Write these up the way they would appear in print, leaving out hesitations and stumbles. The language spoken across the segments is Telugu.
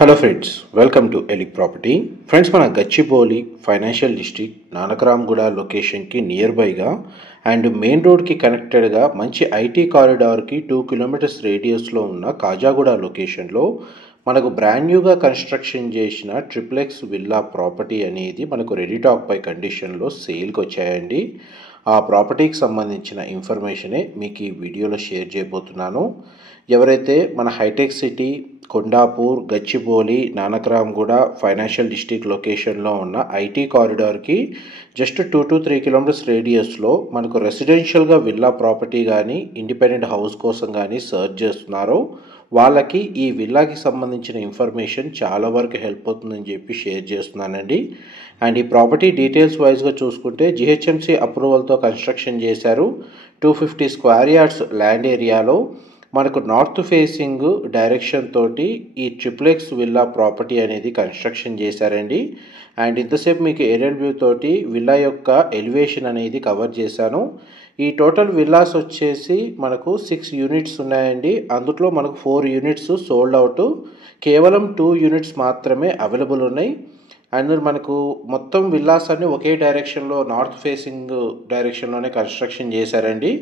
హలో ఫ్రెండ్స్, వెల్కమ్ టు ఎలిక్ ప్రాపర్టీ. ఫ్రెండ్స్, మన గచ్చిబౌలి ఫైనాన్షియల్ డిస్ట్రిక్ట్ నానక్రామ్గూడ లొకేషన్కి నియర్ బైగా అండ్ మెయిన్ రోడ్కి కనెక్టెడ్గా మంచి ఐటీ కారిడార్కి 2 కిలోమీటర్స్ రేడియస్లో ఉన్న కాజాగూడ లొకేషన్లో మనకు బ్రాండ్ న్యూగా కన్స్ట్రక్షన్ చేసిన ట్రిప్లెక్స్ విల్లా ప్రాపర్టీ అనేది మనకు రెడీ టాక్ పై కండిషన్లో సేల్కి వచ్చాయండి. ఆ ప్రాపర్టీకి సంబంధించిన ఇన్ఫర్మేషనే మీకు ఈ వీడియోలో షేర్ చేయబోతున్నాను. ఎవరైతే మన హైటెక్ సిటీ, కొండాపూర్, గచ్చిబౌలి, నానక్రామ్గూడ ఫైనాన్షియల్ డిస్ట్రిక్ట్ లొకేషన్లో ఉన్న ఐటీ కారిడార్కి జస్ట్ 2 to 3 కిలోమీటర్స్ రేడియస్లో మనకు రెసిడెన్షియల్గా విల్లా ప్రాపర్టీ కానీ ఇండిపెండెంట్ హౌస్ కోసం కానీ సర్చ్ చేస్తున్నారో వాళ్ళకి ఈ విల్లాకి సంబంధించిన ఇన్ఫర్మేషన్ చాలా వరకు హెల్ప్ అవుతుందని చెప్పి షేర్ చేస్తున్నానండి. అండ్ ఈ ప్రాపర్టీ డీటెయిల్స్ వైజ్గా చూసుకుంటే జిహెచ్ఎంసీ అప్రూవల్తో కన్స్ట్రక్షన్ చేశారు. 250 స్క్వేర్ యార్డ్స్ ల్యాండ్ ఏరియాలో మనకు నార్త్ ఫేసింగ్ డైరెక్షన్ తోటి ఈ ట్రిప్లెక్స్ విల్లా ప్రాపర్టీ అనేది కన్స్ట్రక్షన్ చేశారండి. అండ్ ఇంతసేపు మీకు ఏరియల్ వ్యూ తోటి విల్లా యొక్క ఎలివేషన్ అనేది కవర్ చేశాను. ఈ టోటల్ విల్లాస్ వచ్చేసి మనకు 6 యూనిట్స్ ఉన్నాయండి. అందులో మనకు 4 యూనిట్స్ సోల్డ్ అవుట్, కేవలం 2 యూనిట్స్ మాత్రమే అవైలబుల్ ఉన్నాయి. అండ్ మనకు మొత్తం విల్లాస్ అన్ని ఒకే డైరెక్షన్లో నార్త్ ఫేసింగ్ డైరెక్షన్లోనే కన్స్ట్రక్షన్ చేశారండి.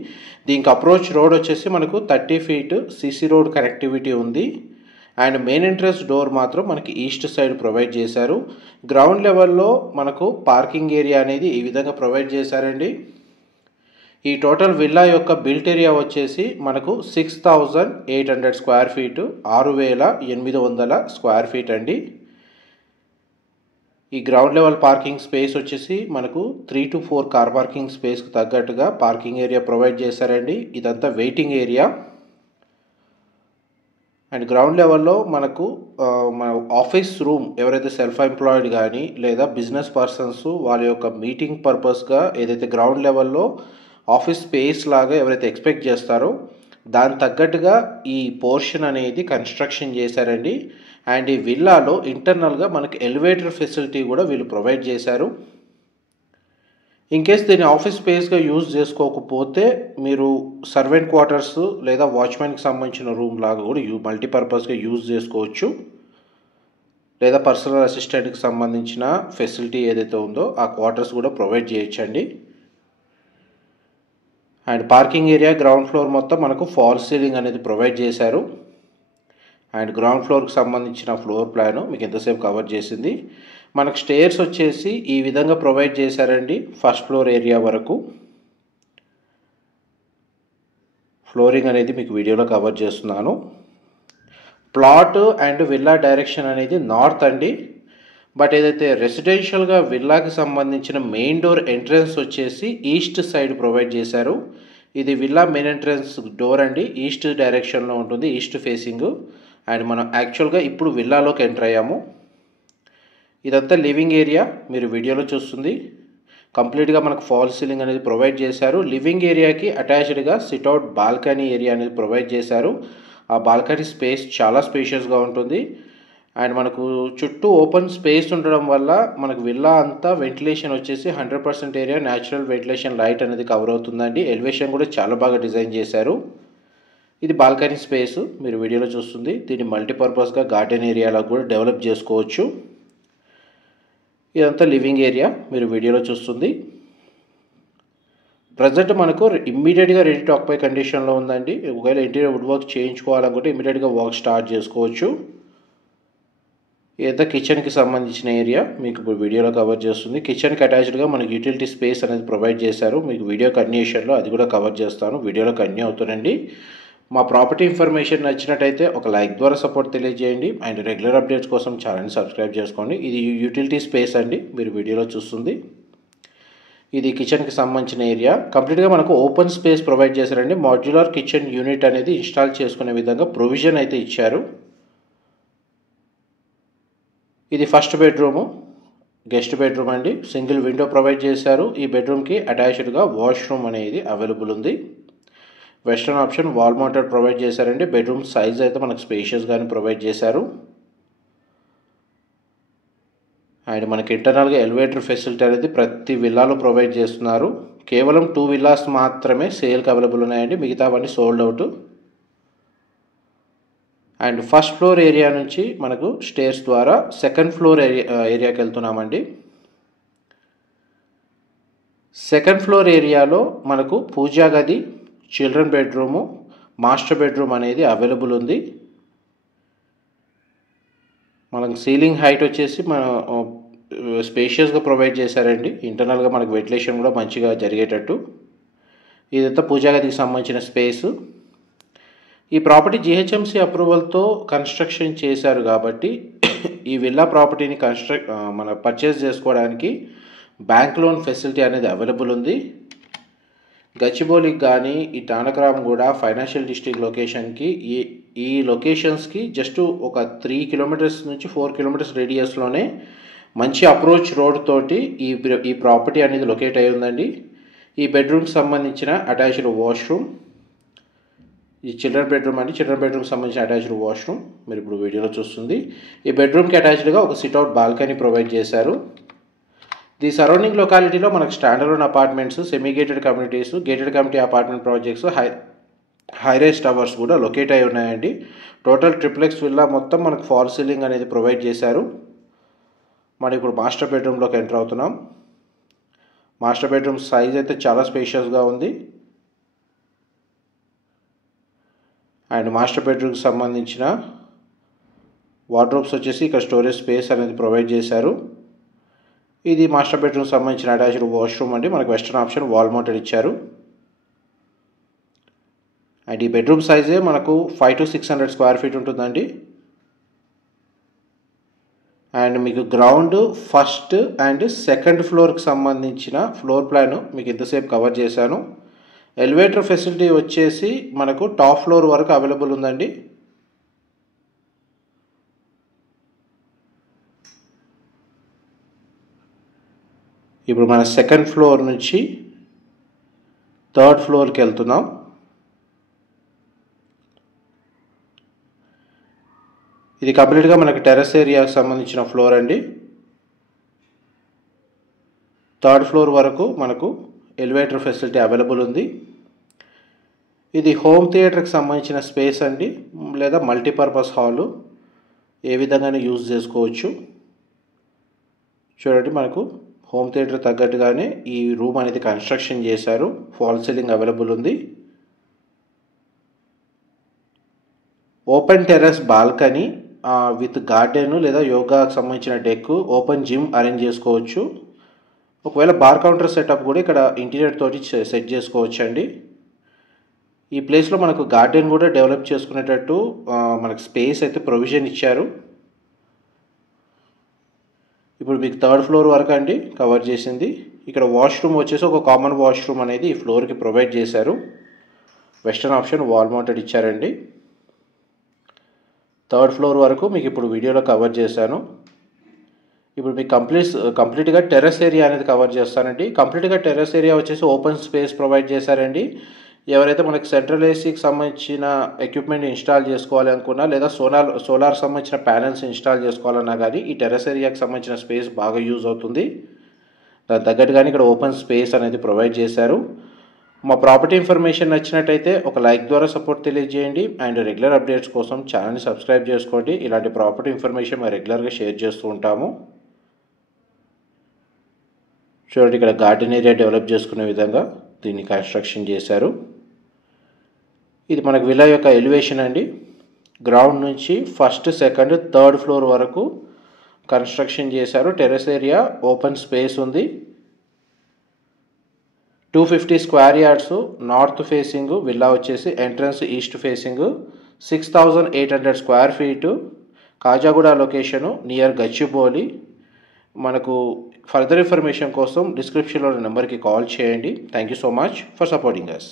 దీనికి అప్రోచ్ రోడ్ వచ్చేసి మనకు 30 feet సిసి రోడ్ కనెక్టివిటీ ఉంది. అండ్ మెయిన్ ఎంట్రన్స్ డోర్ మాత్రం మనకి ఈస్ట్ సైడ్ ప్రొవైడ్ చేశారు. గ్రౌండ్ లెవెల్లో మనకు పార్కింగ్ ఏరియా అనేది ఈ విధంగా ప్రొవైడ్ చేశారండి. ఈ టోటల్ విల్లా యొక్క బిల్ట్ ఏరియా వచ్చేసి మనకు 6800 స్క్వేర్ ఫీటు, 6800 స్క్వేర్ ఫీట్ అండి. ఈ గ్రౌండ్ లెవెల్ పార్కింగ్ స్పేస్ వచ్చేసి మనకు 3 to 4 కార్ పార్కింగ్ స్పేస్కి తగ్గట్టుగా పార్కింగ్ ఏరియా ప్రొవైడ్ చేశారండి. ఇదంతా వెయిటింగ్ ఏరియా. అండ్ గ్రౌండ్ లెవెల్లో మనకు మన ఆఫీస్ రూమ్, ఎవరైతే సెల్ఫ్ ఎంప్లాయిడ్ కానీ లేదా బిజినెస్ పర్సన్స్ వాళ్ళ యొక్క మీటింగ్ పర్పస్గా ఏదైతే గ్రౌండ్ లెవెల్లో ఆఫీస్ స్పేస్ లాగా ఎవరైతే ఎక్స్పెక్ట్ చేస్తారో దాని తగ్గట్టుగా ఈ పోర్షన్ అనేది కన్స్ట్రక్షన్ చేశారండి. అండ్ ఈ విల్లాలో ఇంటర్నల్గా మనకి ఎలివేటర్ ఫెసిలిటీ కూడా వీళ్ళు ప్రొవైడ్ చేశారు. ఇన్కేస్ దీన్ని ఆఫీస్ స్పేస్గా యూజ్ చేసుకోకపోతే మీరు సర్వెంట్ క్వార్టర్స్ లేదా వాచ్మెన్కి సంబంధించిన రూమ్ లాగా కూడా మల్టీపర్పస్గా యూజ్ చేసుకోవచ్చు. లేదా పర్సనల్ అసిస్టెంట్కి సంబంధించిన ఫెసిలిటీ ఏదైతే ఉందో ఆ క్వార్టర్స్ కూడా ప్రొవైడ్ చేయొచ్చండి. And parking area ground floor మొత్తం మనకు ఫాల్ సీలింగ్ అనేది ప్రొవైడ్ చేశారు. అండ్ గ్రౌండ్ ఫ్లోర్కి సంబంధించిన ఫ్లోర్ ప్లాను మీకు ఎంతసేపు కవర్ చేసింది. మనకు స్టేర్స్ వచ్చేసి ఈ విధంగా ప్రొవైడ్ చేశారండి. ఫస్ట్ ఫ్లోర్ ఏరియా వరకు ఫ్లోరింగ్ అనేది మీకు వీడియోలో కవర్ చేస్తున్నాను. ప్లాట్ అండ్ విల్లా డైరెక్షన్ అనేది నార్త్ అండి. బట్ ఏదైతే రెసిడెన్షియల్గా విల్లాకి సంబంధించిన మెయిన్ డోర్ ఎంట్రన్స్ వచ్చేసి ఈస్ట్ సైడ్ ప్రొవైడ్ చేశారు. ఇది విల్లా మెయిన్ ఎంట్రన్స్ డోర్ అండి, ఈస్ట్ డైరెక్షన్లో ఉంటుంది, ఈస్ట్ ఫేసింగ్. అండ్ మనం యాక్చువల్గా ఇప్పుడు విల్లాలోకి ఎంటర్ అయ్యాము. ఇదంతా లివింగ్ ఏరియా మీరు వీడియోలో చూస్తుంది. కంప్లీట్గా మనకు ఫాల్ సీలింగ్ అనేది ప్రొవైడ్ చేశారు. లివింగ్ ఏరియాకి అటాచ్డ్గా సిట్అవుట్ బాల్కనీ ఏరియా అనేది ప్రొవైడ్ చేశారు. ఆ బాల్కనీ స్పేస్ చాలా స్పేషియస్గా ఉంటుంది. అండ్ మనకు చుట్టూ ఓపెన్ స్పేస్ ఉండడం వల్ల మనకు విల్లా అంతా వెంటిలేషన్ వచ్చేసి 100% ఏరియా న్యాచురల్ వెంటిలేషన్ లైట్ అనేది కవర్ అవుతుందండి. ఎలివేషన్ కూడా చాలా బాగా డిజైన్ చేశారు. ఇది బాల్కనీ స్పేస్ మీరు వీడియోలో చూస్తుంది. దీన్ని మల్టీపర్పస్గా గార్డెన్ ఏరియాలో కూడా డెవలప్ చేసుకోవచ్చు. ఇదంతా లివింగ్ ఏరియా మీరు వీడియోలో చూస్తుంది. ప్రజెంట్ మనకు ఇమ్మీడియట్గా రెడీ టాక్ పై కండిషన్లో ఉందండి. ఒకవేళ ఇంటీరియర్ వుడ్ వర్క్ చేయించుకోవాలనుకుంటే ఇమ్మీడియట్గా వర్క్ స్టార్ట్ చేసుకోవచ్చు. ఇదంతా కిచెన్కి సంబంధించిన ఏరియా మీకు ఇప్పుడు వీడియోలో కవర్ చేస్తుంది. కిచెన్కి అటాచ్డ్గా మనకి యూటిలిటీ స్పేస్ అనేది ప్రొవైడ్ చేశారు. మీకు వీడియో కంటిన్యూషన్లో అది కూడా కవర్ చేస్తాను. వీడియోలో కంటిన్యూ అవుతుందండి. మా ప్రాపర్టీ ఇన్ఫర్మేషన్ నచ్చినట్టయితే ఒక లైక్ ద్వారా సపోర్ట్ తెలియజేయండి. అండ్ రెగ్యులర్ అప్డేట్స్ కోసం ఛానల్ని సబ్స్క్రైబ్ చేసుకోండి. ఇది యూటిలిటీ స్పేస్ అండి మీరు వీడియోలో చూస్తుంది. ఇది కిచెన్కి సంబంధించిన ఏరియా. కంప్లీట్గా మనకు ఓపెన్ స్పేస్ ప్రొవైడ్ చేశారండి. మాడ్యులర్ కిచెన్ యూనిట్ అనేది ఇన్స్టాల్ చేసుకునే విధంగా ప్రొవిజన్ అయితే ఇచ్చారు. ఇది ఫస్ట్ బెడ్రూము, గెస్ట్ బెడ్రూమ్ అండి. సింగిల్ విండో ప్రొవైడ్ చేశారు. ఈ బెడ్రూమ్కి అటాచ్డ్గా వాష్రూమ్ అనేది అవైలబుల్ ఉంది. Western option wall mounted provide చేశారండి. బెడ్రూమ్ సైజ్ అయితే మనకు స్పేషియస్గానే ప్రొవైడ్ చేశారు. అండ్ మనకి ఇంటర్నల్గా ఎలివేటర్ ఫెసిలిటీ అనేది ప్రతి విల్లాలో ప్రొవైడ్ చేస్తున్నారు. కేవలం 2 విల్లాస్ మాత్రమే సేల్కి అవైలబుల్ ఉన్నాయండి. మిగతావన్నీ sold out. And first floor area నుంచి మనకు స్టేర్స్ ద్వారా సెకండ్ ఫ్లోర్ ఏరియాకి వెళ్తున్నామండి. సెకండ్ ఫ్లోర్ ఏరియాలో మనకు పూజా గది, చిల్డ్రన్ బెడ్రూము, మాస్టర్ బెడ్రూమ్ అనేది అవైలబుల్ ఉంది. మనకు సీలింగ్ హైట్ వచ్చేసి మన స్పేషియస్గా ప్రొవైడ్ చేశారండి. ఇంటర్నల్గా మనకు వెంటిలేషన్ కూడా మంచిగా జరిగేటట్టు. ఇదంతా పూజా గదికి సంబంధించిన స్పేసు. ఈ ప్రాపర్టీ జిహెచ్ఎంసీ అప్రూవల్తో కన్స్ట్రక్షన్ చేశారు కాబట్టి ఈ విల్లా ప్రాపర్టీని మన పర్చేస్ చేసుకోవడానికి బ్యాంక్ లోన్ ఫెసిలిటీ అనేది అవైలబుల్ ఉంది. గచ్చిబౌలికి కానీ ఈ నానక్రామ్గూడ ఫైనాన్షియల్ డిస్ట్రిక్ట్ లొకేషన్కి ఈ లొకేషన్స్కి జస్ట్ ఒక 3 కిలోమీటర్స్ నుంచి 4 కిలోమీటర్స్ రేడియస్లోనే మంచి అప్రోచ్ రోడ్ తోటి ఈ ప్రాపర్టీ అనేది లొకేట్ అయి ఉందండి. ఈ బెడ్రూమ్కి సంబంధించిన అటాచ్డ్ వాష్రూమ్, ఈ చిల్డ్రన్ బెడ్రూమ్ అండి. చిల్డ్రన్ బెడ్రూమ్కి సంబంధించిన అటాచ్డ్ వాష్రూమ్ మీరు ఇప్పుడు వీడియోలో చూస్తుంది. ఈ బెడ్రూమ్కి అటాచ్డ్గా ఒక సిట్అవుట్ బాల్కనీ ప్రొవైడ్ చేశారు. ది సరౌండింగ్ లొకాలిటీలో మనకు standard apartments, semi gated communities, gated community apartment projects, high-rise towers కూడా లొకేట్ అయి ఉన్నాయండి. టోటల్ ట్రిప్లెక్స్ విల్లా మొత్తం మనకు ఫాల్ సీలింగ్ అనేది ప్రొవైడ్ చేశారు. మనం ఇప్పుడు మాస్టర్ బెడ్రూమ్లోకి ఎంటర్ అవుతున్నాం. మాస్టర్ బెడ్రూమ్ సైజ్ అయితే చాలా స్పేషియస్గా ఉంది. అండ్ మాస్టర్ బెడ్రూమ్కి సంబంధించిన వార్డ్రోబ్స్ వచ్చేసి ఇక్కడ స్టోరేజ్ స్పేస్ అనేది ప్రొవైడ్ చేశారు. ఇది మాస్టర్ బెడ్రూమ్కి సంబంధించిన అటాచ్డ్ వాష్రూమ్ అండి. మనకు వెస్టర్న్ ఆప్షన్ వాల్ మౌంటెడ్ ఇచ్చారు. అండ్ ఈ బెడ్రూమ్ సైజే మనకు 500 to 600 స్క్వేర్ ఫీట్ ఉంటుందండి. అండ్ మీకు గ్రౌండ్, ఫస్ట్ అండ్ సెకండ్ ఫ్లోర్కి సంబంధించిన ఫ్లోర్ ప్లాన్ మీకు ఇంతసేపు కవర్ చేశాను. ఎలివేటర్ ఫెసిలిటీ వచ్చేసి మనకు టాప్ ఫ్లోర్ వరకు అవైలబుల్ ఉందండి. ఇప్పుడు మన సెకండ్ ఫ్లోర్ నుంచి థర్డ్ ఫ్లోర్కి వెళ్తున్నాం. ఇది కంప్లీట్గా మనకు టెర్రస్ ఏరియాకి సంబంధించిన ఫ్లోర్ అండి. థర్డ్ ఫ్లోర్ వరకు మనకు ఎలివేటర్ ఫెసిలిటీ అవైలబుల్ ఉంది. ఇది హోమ్ థియేటర్కి సంబంధించిన స్పేస్ అండి, లేదా మల్టీపర్పస్ హాలు ఏ విధంగానే యూజ్ చేసుకోవచ్చు. చూడండి, మనకు హోమ్ థియేటర్ తగ్గట్టుగానే ఈ రూమ్ అనేది కన్స్ట్రక్షన్ చేశారు. ఫాల్ సీలింగ్ అవైలబుల్ ఉంది. Open terrace balcony with garden లేదా యోగాకు సంబంధించిన డెక్, ఓపెన్ జిమ్ అరేంజ్ చేసుకోవచ్చు. ఒకవేళ బార్ కౌంటర్ సెటప్ కూడా ఇక్కడ ఇంటీరియర్ తోటి సెట్ చేసుకోవచ్చు అండి. ఈ ప్లేస్లో మనకు గార్డెన్ కూడా డెవలప్ చేసుకునేటట్టు మనకు స్పేస్ అయితే ప్రొవిజన్ ఇచ్చారు. ఇప్పుడు మీకు థర్డ్ ఫ్లోర్ వరకు అండి కవర్ చేసింది. ఇక్కడ వాష్రూమ్ వచ్చేసి ఒక కామన్ వాష్రూమ్ అనేది ఈ ఫ్లోర్కి ప్రొవైడ్ చేశారు. వెస్టర్న్ ఆప్షన్ వాల్ మౌంటెడ్ ఇచ్చారండి. థర్డ్ ఫ్లోర్ వరకు మీకు ఇప్పుడు వీడియోలో కవర్ చేశాను. ఇప్పుడు మీకు కంప్లీట్గా టెర్రస్ ఏరియా అనేది కవర్ చేస్తానండి. కంప్లీట్గా టెర్రస్ ఏరియా వచ్చేసి ఓపెన్ స్పేస్ ప్రొవైడ్ చేశారండి. ఎవరైతే మనకి సెంట్రల్ ఏసీకి సంబంధించిన ఎక్విప్మెంట్ ఇన్స్టాల్ చేసుకోవాలి అనుకున్నా, లేదా సోలార్ సంబంధించిన ప్యానెల్స్ ఇన్స్టాల్ చేసుకోవాలన్నా కానీ ఈ టెర్రస్ ఏరియాకి సంబంధించిన స్పేస్ బాగా యూజ్ అవుతుంది. దాని తగ్గట్టుగానే ఇక్కడ ఓపెన్ స్పేస్ అనేది ప్రొవైడ్ చేశారు. మా ప్రాపర్టీ ఇన్ఫర్మేషన్ నచ్చినట్టయితే ఒక లైక్ ద్వారా సపోర్ట్ తెలియజేయండి. అండ్ రెగ్యులర్ అప్డేట్స్ కోసం ఛానల్ని సబ్స్క్రైబ్ చేసుకోండి. ఇలాంటి ప్రాపర్టీ ఇన్ఫర్మేషన్ మేము రెగ్యులర్గా షేర్ చేస్తూ ఉంటాము. చూడండి, ఇక్కడ గార్డెన్ ఏరియా డెవలప్ చేసుకునే విధంగా దీన్ని కన్స్ట్రక్షన్ చేశారు. ఇది మనకు విల్లా యొక్క ఎలివేషన్ అండి. గ్రౌండ్ నుంచి ఫస్ట్, సెకండ్, థర్డ్ ఫ్లోర్ వరకు కన్స్ట్రక్షన్ చేశారు. టెర్రస్ ఏరియా, ఓపెన్ స్పేస్ ఉంది. 250 square yards north facing villa వచ్చేసి entrance east facing 6800 square feet Kajaguda location near Gachibowli. మనకు ఫర్దర్ ఇన్ఫర్మేషన్ కోసం డిస్క్రిప్షన్లో నెంబర్కి కాల్ చేయండి. Thank you so much for supporting us.